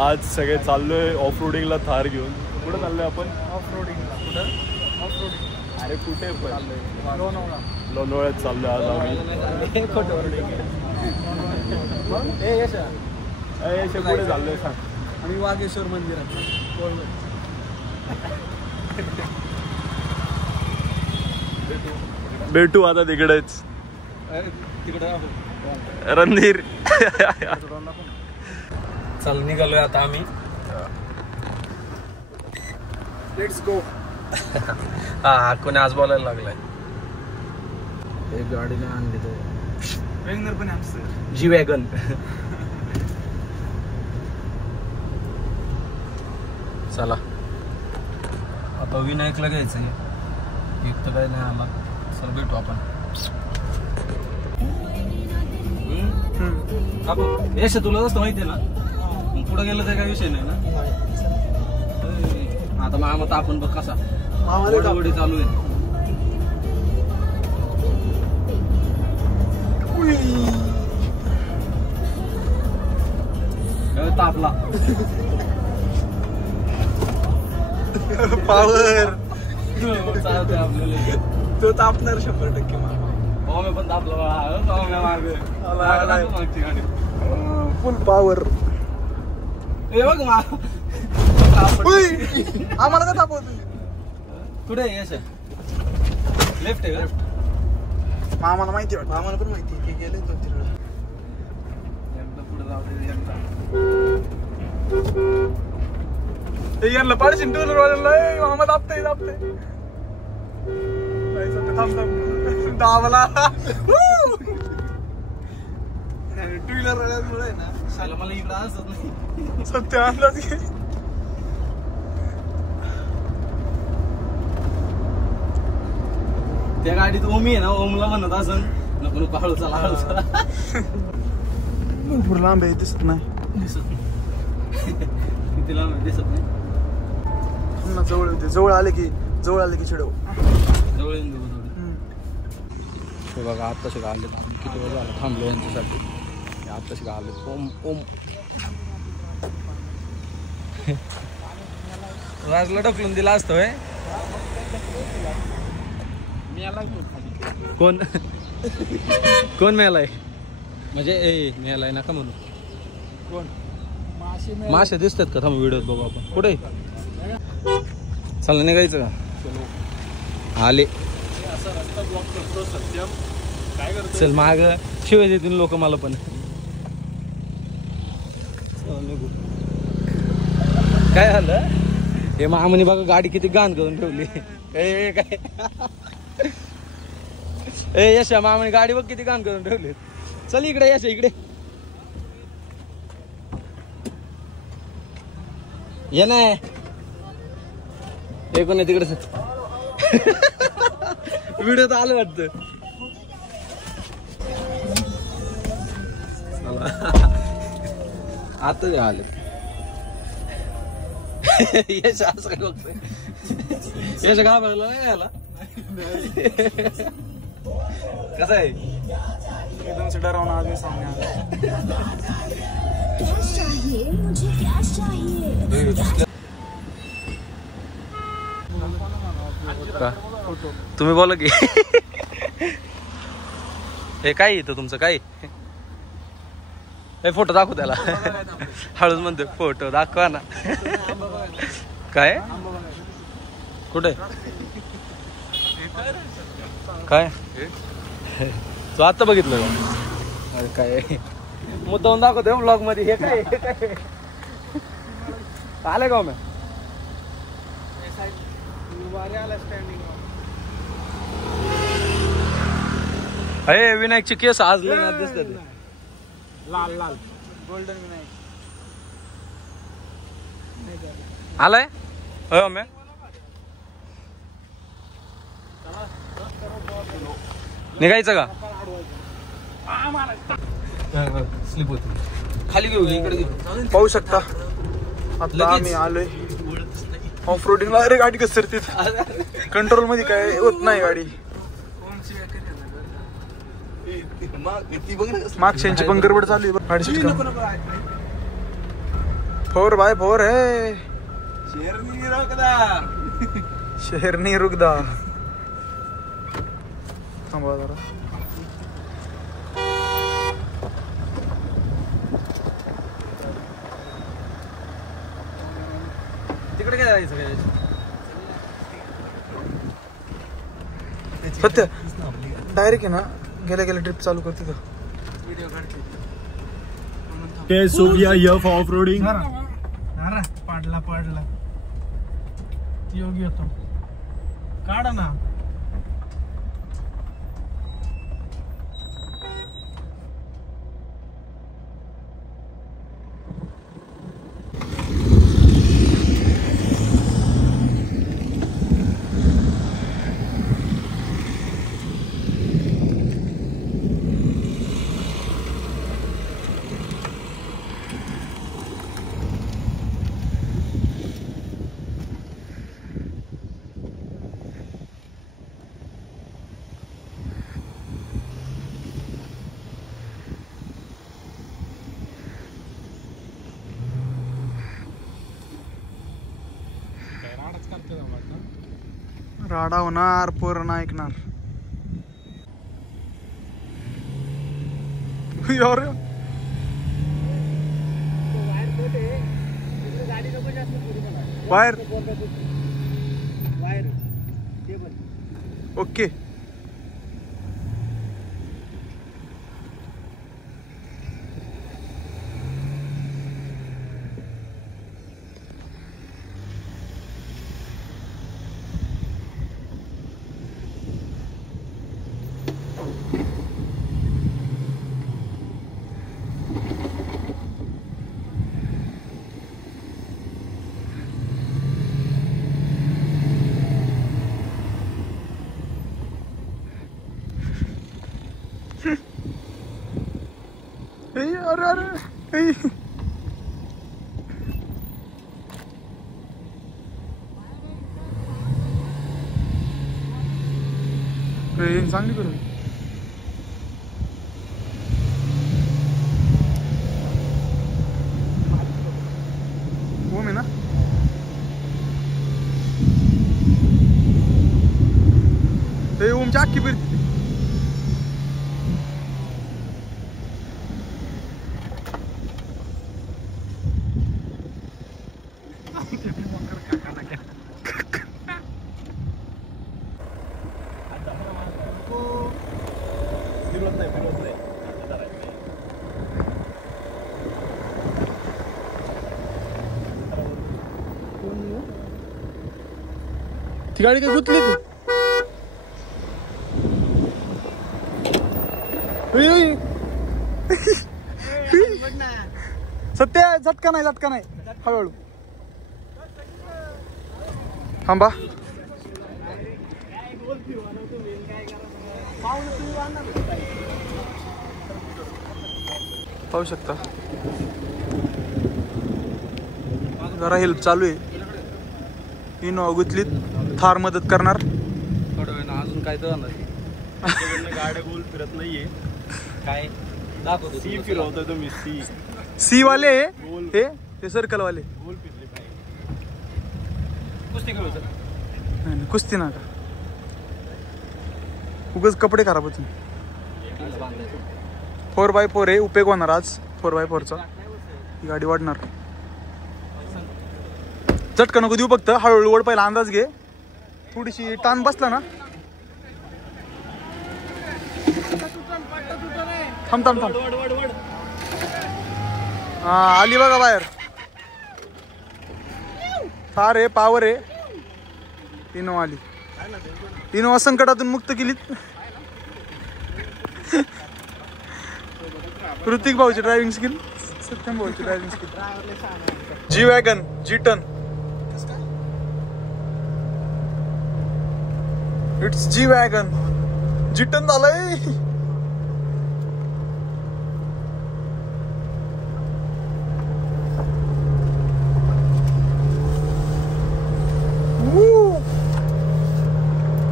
आज सगळे चाललोय ऑफ रोडिंगला थार घेऊन. कुठं चाललोय आपण? ऑफ रोडिंगला. कुठं? Off roading. अरे कुठे पण? लोणावळ्यात चाललोय आज आम्ही. कुठे चाललोय सांग? आम्ही वाघेश्वर मंदिरात. भेटू आता तिकडेच. तिकडे रणधीर. चल निघालोय आता आम्ही. Let's go. हा कोणी आज बोलायला लागलाय. एक गाडीने आणली तो वेगनर पण असतं. जी वॅगन. चला आता विनायकला घ्यायचंय. एक तर काही नाही आला. चल भेटू आपण. यश तुला जास्त माहिती आहे ना. पुढे गेलं तर काही विषय नाही ना. आता मामा तर आपण बघ कसा वडी चालू आहे. तापला पावर. चालतंय आपल्याला. तो तापणार 100% मामा. मी पण तापला मागची गाडी. फुल पावर. हे बघ आम्हाला का तापवतो? कुठे यश? लेफ्ट आहे. आम्हाला माहिती वाटतं. आम्हाला पण माहिती की गेले 2-3 वेळा. एकदा पुढे जाऊ दे. यांना पाडशील टू व्हीलर मामा तापतंय. दाबला टू व्हीलर वाल्यामुळे ना. शाला मला इकडं असत नाही. सत्य अंदाज घे. त्या गाडीत ओमी आहे ना. ओमला म्हणत असं नको हळू चला हळू चला. भरपूर लांब आहे. दिसत नाही. किती लांब दिसत नाही. जवळ आले की चिडव. जवळ येऊन देऊ थोडी. हे बघा आत्ताशी आले. किती वेळ झाला थांबलो यांच्यासाठी. आत्ताशी आले. ओम ओम राजला ढकलून दिला असतो. कोण कोण मेलाय म्हणजे मेलाय नका म्हणू. कोण मासे दिसतात का? थांब व्हिडिओत बघू आपण. कुठे चला निघायचं का? आले. चल माग शिवाय देतील लोक मला पण. काय झालं? हे मामाने बघा गाडी किती घाण करून ठेवली. काय यशा मामाने गाडी बघ किती घाण करून ठेवली. चल इकडे यशा इकडे ये नाही. हे कोण आहे तिकडे? व्हिडिओ तर आलं वाटतं. आता आले. यश असं काय बघतोय? यश का बघला याला कसं आहे? एकदम से डरावना आदमी सामने आ गया. तुम्ही बोला की. हे काय येतं तुमचं? काय हे फोटो दाखव त्याला. हळूच म्हणतो फोटो दाखवा ना. काय कुठे काय तू आता बघितलं का? अरे काय मुद्दाऊन दाखवतो ब्लॉग मध्ये. हे काय आले का मी? अरे विनायकचे केस आज लय दिसतात. लाल गोल्डन विनायक आलाय. हो मी निघायचं का? स्लिप होती खाली. घेऊ इकडे घेऊ. पाहू शकता आता आम्ही आलोय ऑफ रोडिंगला. अरे गाडी घसरते. कंट्रोल मध्ये काय होत नाही गाडी. मागच्यांची पण गडबड चालू आहे. 4x4 है, शेर नहीं रोकदा. शहर नहीं रुकदा. थांबा जरा. तिकडे काय जायचं काय? सत्य डायरेक्ट आहे ना, गेल्या गेल्या ट्रिप चालू करते तर. व्हिडिओ काढते. So we are here for off roading. पाडला योगी होतो. काढा ना. राडा होणार, पोरं ऐकणार. यार वायर ओके. अरे अरे ट्रेन चांगली करू. ओम आहे ना. ते ओमच्या अख्खी फिरते. ती गाडी काय गुतली ती. सत्य झटका नाही हळूहळू थांबा. पाहू शकता जरा हेल्प चालू आहे. इनोवा गुतलीत, थार मदत करणार. थोडं वेळ अजून काय तर गाड्या गोल फिरत नाहीये. काय दाखवतो. सी फिरवतोय तुम्ही. सी वाले हे सर्कल वाले गोल फिरले पाहिजे. कुस्ती खेळू सर. नाही कुस्ती ना का उगाच कपडे खराब होते. 4x4 आहे, उपयोग होणार आज 4x4चा. ही गाडी वाढणार. झटका नको देऊ, फक्त हळूहळू वड. पहिला अंदाज घे. थोडीशी टान बसला ना. थांब हा आली बघा बाहेर. थार आहे, पावर आहे. इनोवा आली. इनोवा संकटातून मुक्त केली. ऋतिक भाऊची ड्रायव्हिंग स्किल, सत्यम भाऊची driving skill. G wagon, G ton. It's G wagon. G ton झालंय.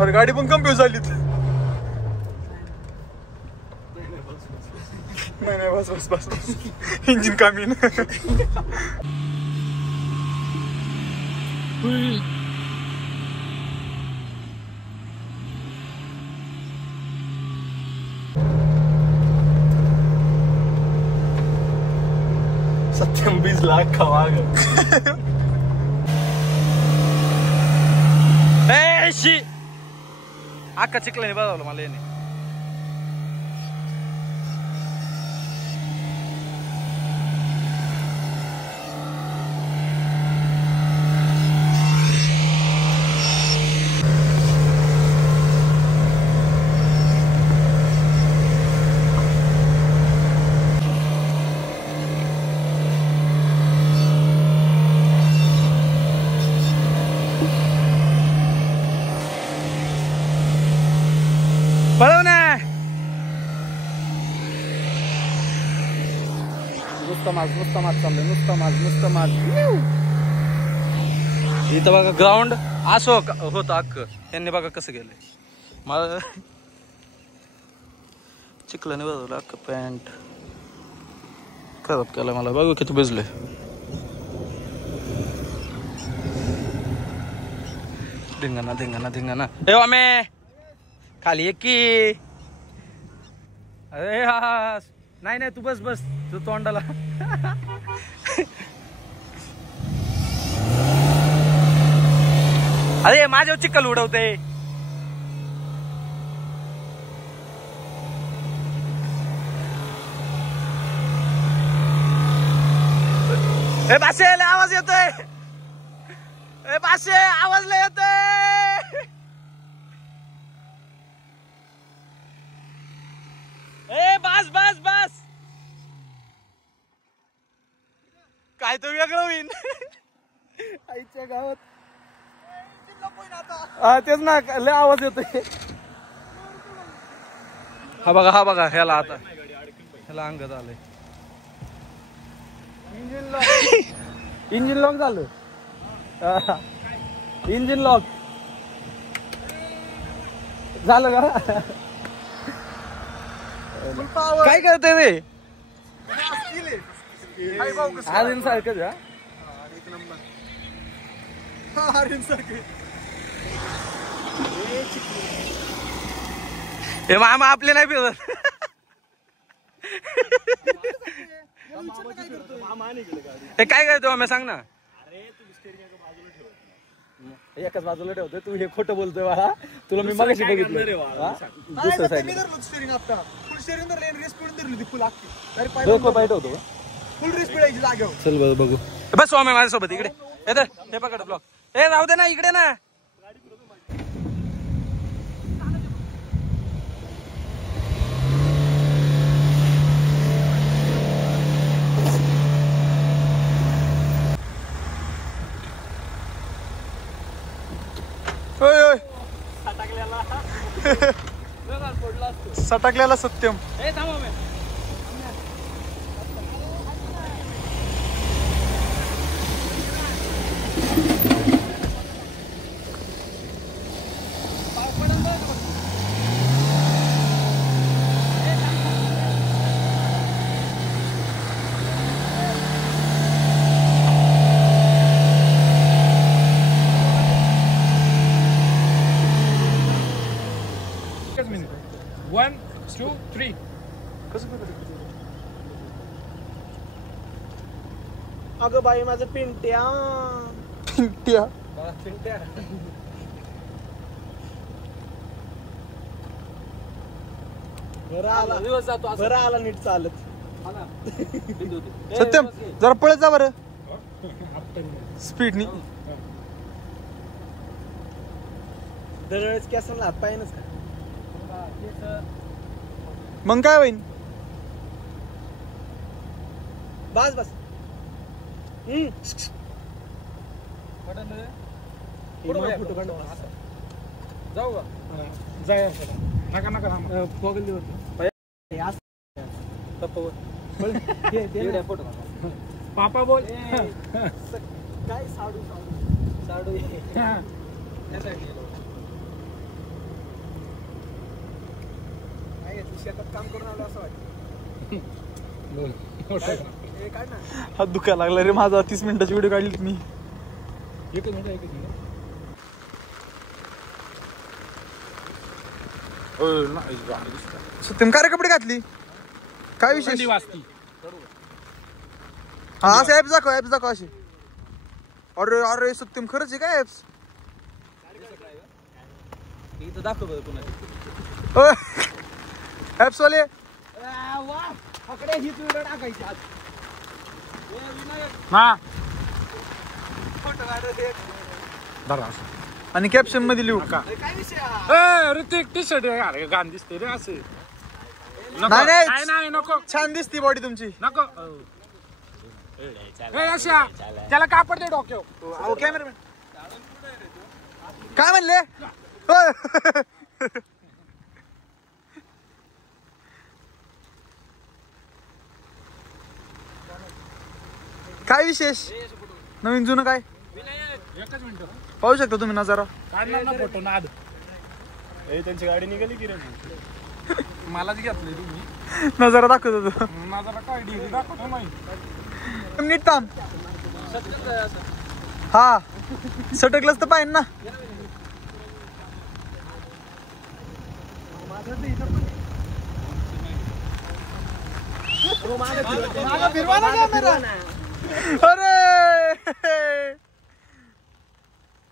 अरे गाडी पण कन्फ्यूज झाली. नाही बस इंजिन कामी. सत्यम 20 लाख खवा अख्खा चिखलाने बघावलं मला याने. पळव ना. नुसतं माज चाललंय. नुसतं माज. इथं बघा ग्राउंड असं होतं अख्खं. त्यांनी बघा कसं गेलंय. मला चिखलाने बघवलं अख्खं. पॅन्ट खराब केला मला. बघू किती भिजले. धिंगाणा ए आम्ही खाली एक की. अरे हा नाही तू बस तू तोंडाला. अरे माझ्यावर चिखल उडवते. ए बासे आवाज येतोय. ए बासे आवाज लय येतोय. ए बस काय तो वेगळं होईन. आईच्या गावात तेच ना लय आवाज येतोय. हा बघा ह्याला आता ह्याला अंगात आलंय. इंजिन लॉक झालं. इंजिन लॉक झालं का. काय करते रे. आर्यन सारखं एक नंबर. आर्यन सारखं. हे मामा आपले नाही फिरत. हे काय करतो आम्ही सांग ना. एकाच बाजूला ठेवतोय तू. हे खोटं बोलतोय मला. तुला मी मगाशी बघितलं. दुसऱ्या साईड होतो. फुल रेस पिळायची जागेवर. चल बघू. बस स्वामी माझ्यासोबत इकडे. हे पकड ब्लॉक. हे राहू दे ना इकडे ना. सटकलेला सत्यम. One, two, three. अगं बाई माझं पिंट्या. बरं आला नीट चालत. सत्यम जरा पळत जा बरं स्पीडनी. दरवेळेस कॅसन हात पाहिनच का. मग काय होईन. बस जाऊ का. जाय नका फोगल पापा बोल. काय साडू शेतात काम करून आलो असं वाटतं. हात दुखायला लागला रे माझा. 30 मिनिटाची व्हिडिओ काढली मी. एकच मिनिट सत्यम काय रे कपडे घातली काय विशेष वाजती हा असं ऍप्स दाखव अशी अरे अरे सत्यम खरंच आहे काय ऍप्स इथं दाखव बरं पुन्हा ऍप्स वाले हा आणि कॅप्शन मध्ये लिहू ऋतिक टी शर्ट अरे गाण दिसते रे असे नाही, नाही. नाही नको छान दिसती बॉडी तुमची नको अशा त्याला कापड दे डोक्यावर कॅमेरामॅन काय म्हणले होय. काय विशेष नवीन जुनं काय एकच मिनिट पाहू शकता तुम्ही नजारा काढणार ना फोटो नाद त्यांची गाडी निघाली की रे मला जी घेतली तुम्ही नजारा दाखवत होतो माझा काय डिग्री दाखवतो नाही नीट थांब हा सटकलंच तर पाहिजे ना अरे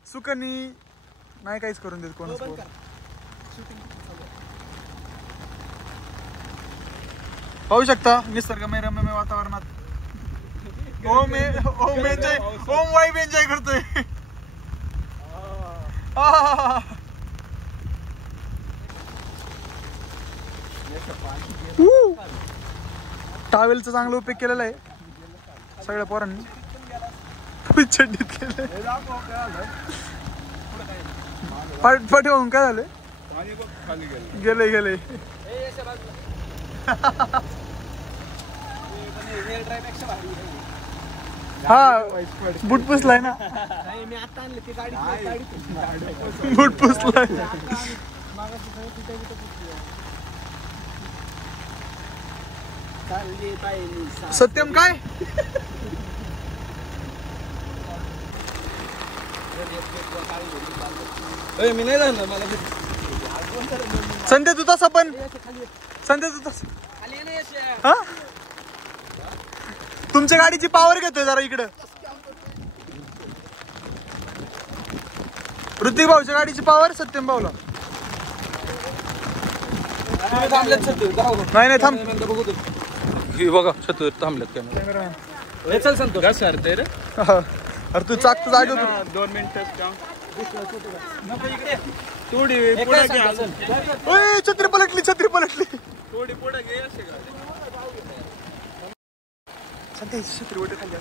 सुकनी नाही काहीच करून देत कोण पाहू शकता निसर्गमय रम्यमय वातावरणात ओम वाईब एन्जॉय करतोय टावेलचा चांगला उपयोग केलेला आहे सगळ्या पोरांनी चड्डीत केलंय पाठी होऊन काय झालं गेले हा बूट पुसलाय ना बूट पुसलाय सत्यम काय मी नाही जाणार मला संध्या तू तसा पण संध्या तू तसा हा तुमच्या गाडीची पावर घेतोय जरा इकडं ऋतिक भाऊच्या गाडीची पावर सत्यम भाऊला नाही थांब बघा छतूर थांबलेत कॅमेरा चल सांगतो का सर ते रे अरे तू चाकतो जागे 2 मिनिटं छत्री पलटली थोडी पुढे घे सध्या छत्री वटे खाली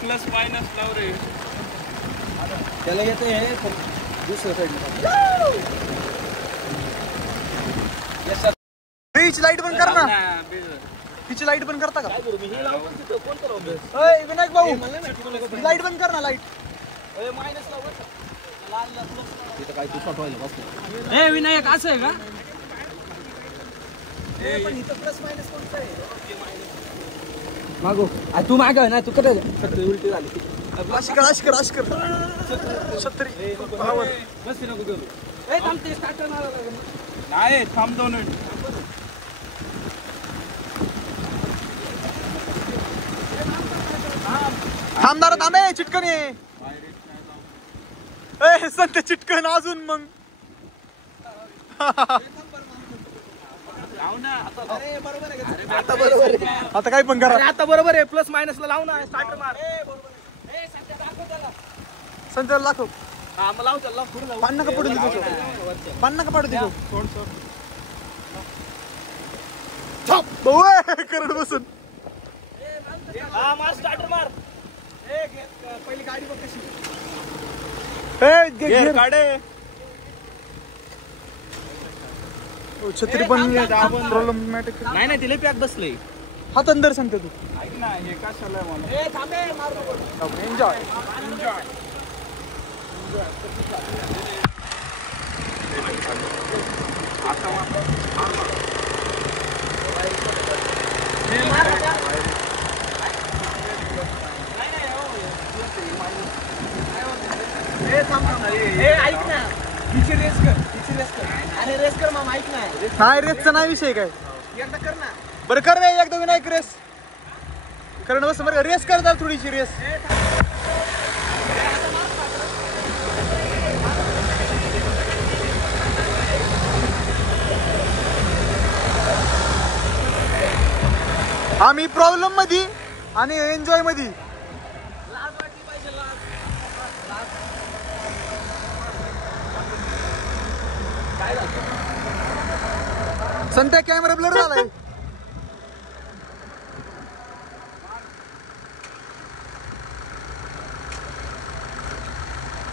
प्लस मायनस लाव रे त्याला येते दुसऱ्या साईडला हिची लाईट बंद कर ना हिची लाईट बंद करता का विनायक भाऊ लाईट बंद कर ना लाईट विनायक असं आहे का मागो तू माग ना तू कधी उलटी झाली अशी कर छत्री नाही थांब 2 मिनिट थांबणार थांबे चिटकन ये सध्या चिटकन अजून मग आता काय पण करा आता बरोबर आहे प्लस मायनसला लाव ना स्टार्टर मार संध्याला दाखव हा मग लाव त्याला पुढे लाव पान नका पडू दे पान नका पडू दे भाऊ करड बसून हा मार स्टार्टर मार पहिली गाडी बघ कशी छत्री पण प्रॉब्लेमॅटिक नाही तिला पॅक बसले हात अंदर सांगते तू ऐक ना हे कशाला मला एन्जॉय नाही रेसचा नाही विषय काय बरं कर रे एकदा विनायक रेस करण बस बरं रेस कर जरा थोडीशी रेस आम्ही प्रॉब्लेम मध्ये आणि एन्जॉय मध्ये संध्या कॅमेरा ब्लर झालाय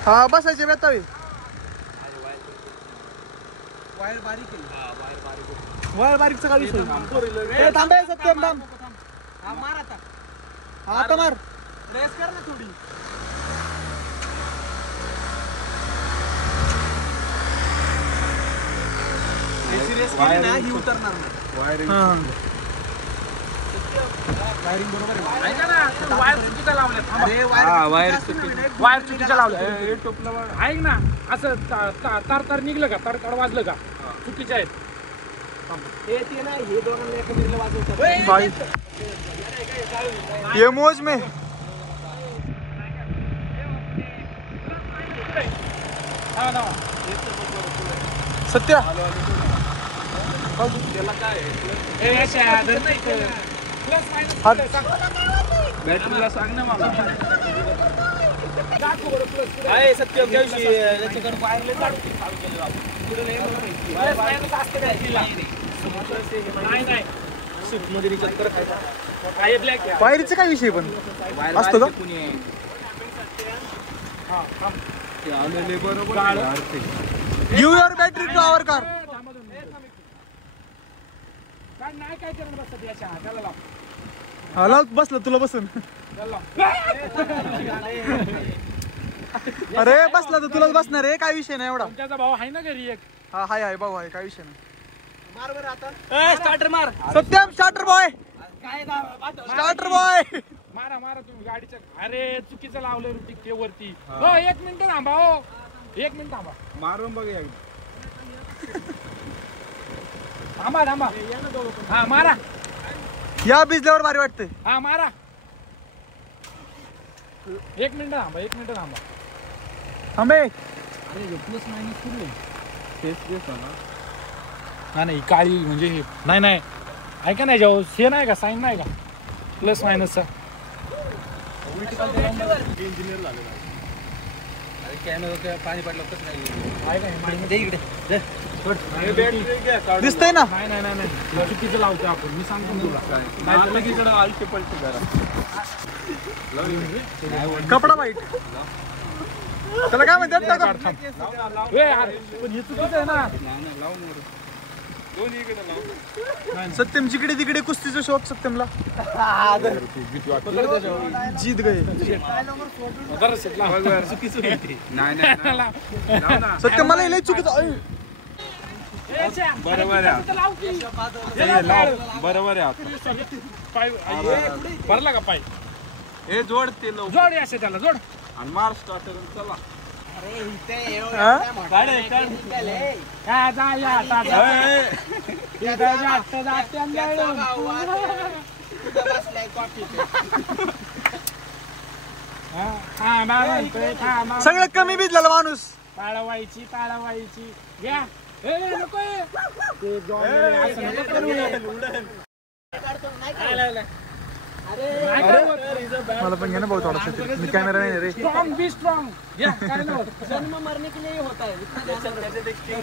हा बसायचे बेतावी वायर बारीकचा काय विषय थांबाय सत्यम थांब आता मार रेस कर ना थोडी वायर चुकीच्या लावल्या ऐक ना असं तार तार निघलं का तार तार वाजलं का चुकीच्या आहेत ये मौज में सत्या बॅटरीला सांग ना मला वायरीचा काय विषय पण असतो का give your battery to our car नाही काय करणार बस त्याच्या त्याला लाव हला बसलं तुला बसून अरे बसला तर तुलाच बसणार रे काय विषय नाही एवढा त्याचा भाऊ आहे ना घरी एक हा हाय हाय भाऊ आहे काय विषय नाही मार बरं आता स्टार्टर मार Satyam starter boy starter boy मारा मारा तुम्ही गाडीच्या अरे चुकीचं लावलं ऋतिक ते वरती हो 1 मिनिट थांबा हो 1 मिनिट थांबा मारून बघूया थांबा थांबा हा मारा या भिजल्यावर भारी वाटतंय हा मारा 1 मिनिट थांबा 1 मिनिट थांबा थांबे अरे प्लस मायनस सुरू नाही काळी म्हणजे नाही नाही ऐका नाही जाऊ हे नाही का साईन नाही का प्लस मायनसचा इंजिनियर झाले कॅमेरा पाणी पडलं कसं दिसतंय ना नाही नाही नाही नाही चुकीचं लावतो आपण मी सांगतो तुला नाही आलटे पलटे करा कपडा वाईट त्याला काय म्हणतात पण हे चुकीचं आहे ना सत्यम जिकडे तिकडे कुस्तीचा शौक सत्यमला जीत गए सत्यम मला लय चुकीचं बरोबर आहे भरला का पाय हे जोड ते जोड असे त्याला जोड आणि मार स्टार्टर चला सगळं कमी भिजलेला माणूस ताळवायची घ्या नको मला पण घे ना भाऊ थोडा मी कॅमेरा नाही रे स्ट्रॉंग बी स्ट्रॉंग जन्म मरने के लिए होता है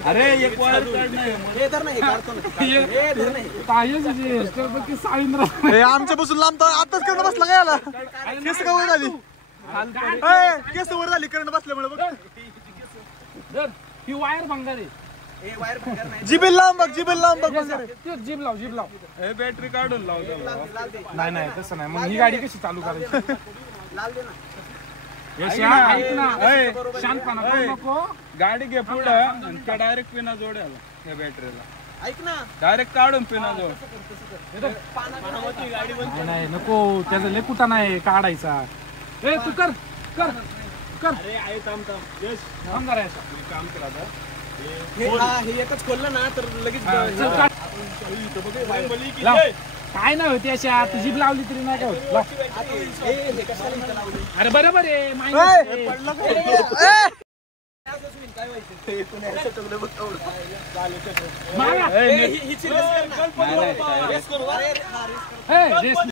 अरे एक वायर काढणं हे धर नाही काढतो हे धर नाही हे आमच्यापासून लांब आताच करणं बसला काय आला केस का वर झाली केस वर झाली करणं बसल्यामुळे बघ ही वायर भंगार आहे हे वायर भंगार नाही जिबेल लांब बघ जीभ लाव हे बॅटरी काढून लाव लाल दे नाही तसं नाही मग ही गाडी कशी चालू करायची लाल दे ना ऐक ना शांतपणा करू नको गाडी घे पुढं आणि त्या डायरेक्ट पिना जोड्याला या बॅटरीला ऐक ना डायरेक्ट काढून पिना जोड नाही नको त्याचा लेकुटा नाही काढायचा ए तू कर कर अरे आहे थांब यश थांब जरा याचा. काम कर आता हे एकच खोललं ना तर लगेच चल, काढ. लाव. काय नाही होती अशा तुझी लावली तरी नाही काय होत. लाव. अरे बरोबर आहे माहिती आहे. मागा. नाही, नाही. रेस